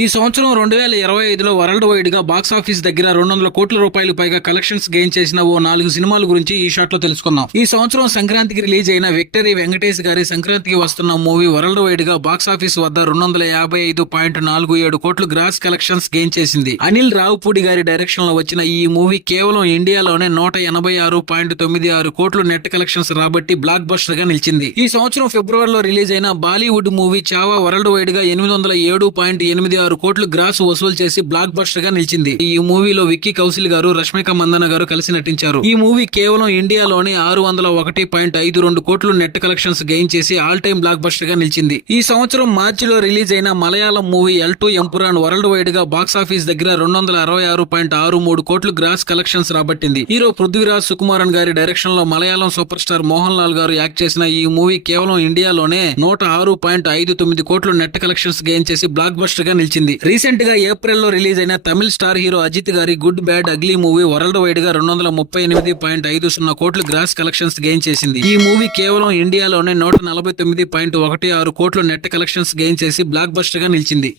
ఈ సంవత్సరం 2025లో world wide గా బాక్సాఫీస్ దగ్గర 200 కోట్ల రూపాయలు పైగా కలెక్షన్స్ గెయిన్ చేసిన ఓ 4 సినిమాల గురించి ఈ షాట్ లో తెలుసుకుందాం. ఈ సంవత్సరం సంక్రాంతికి రిలీజ్ అయిన విక్టరీ వెంకటేష్ గారి సంక్రాంతికి వస్తున్న మూవీ వరల్డ్ వైడ్ గా బాక్సాఫీస్ వద్ద 255.47 కోట్లు గ్రాస్ కలెక్షన్స్ గెయిన్ చేసింది. అనిల్ రావుపూడి గారి డైరెక్షన్ లో వచ్చిన ఈ మూవీ కేవలం ఇండియాలోనే 186.96 కోట్లు నెట్ కలెక్షన్స్ రాబట్టి బ్లాక్ బస్టర్ గా నిలిచింది. ఈ సంవత్సరం ఫిబ్రవరిలో రిలీజ్ అయిన Bollywood movie Chhaava world wide గా 807.86 కోట్లు గ్రాస్ వసూలు చేసి బ్లాక్ బస్టర్ గా నిలిచింది. ఈ మూవీలో విక్కీ కౌశల్ గారు, రష్మిక మందన గారు కలిసి నటించారు. ఈ మూవీ కేవలం ఇండియాలోనే 601.52 కోట్లు నెట్ కలెక్షన్స్ గెయిన్ చేసి ఆల్ టైమ్ బ్లాక్ బస్టర్ గా నిలిచింది. ఈ సంవత్సరం మార్చిలో రిలీజ్ అయిన Malayalam movie L two Empuraan worldwide గా బాక్సాఫీస్ దగ్గర 266.63 కోట్లు గ్రాస్ కలెక్షన్స్ రాబట్టింది. హీరో పృథ్వీరాజ్ సుకుమారన్ గారి డైరెక్షన్ లో మలయాళం సూపర్ స్టార్ మోహన్ లాల్ గారు యాక్ట్ చేసిన ఈ మూవీ కేవలం ఇండియాలోనే 106.59 కోట్లు నెట్ కలెక్షన్స్ గెయిన్ చేసి బ్లాక్ బస్టర్ గా నిలిచింది. రీసెంట్ గా ఏప్రిల్ లో రిలీజ్ అయిన తమిళ స్టార్ హీరో అజిత్ గారి good bad ugly movie world wide గా 238.50 కోట్లు గ్రాస్ కలెక్షన్స్ గెయిన్ చేసింది. ఈ మూవీ కేవలం ఇండియాలోనే 149.16 కోట్లు నెట్ కలెక్షన్స్ గెయిన్ చేసి బ్లాక్ బస్టర్ గా నిలిచింది.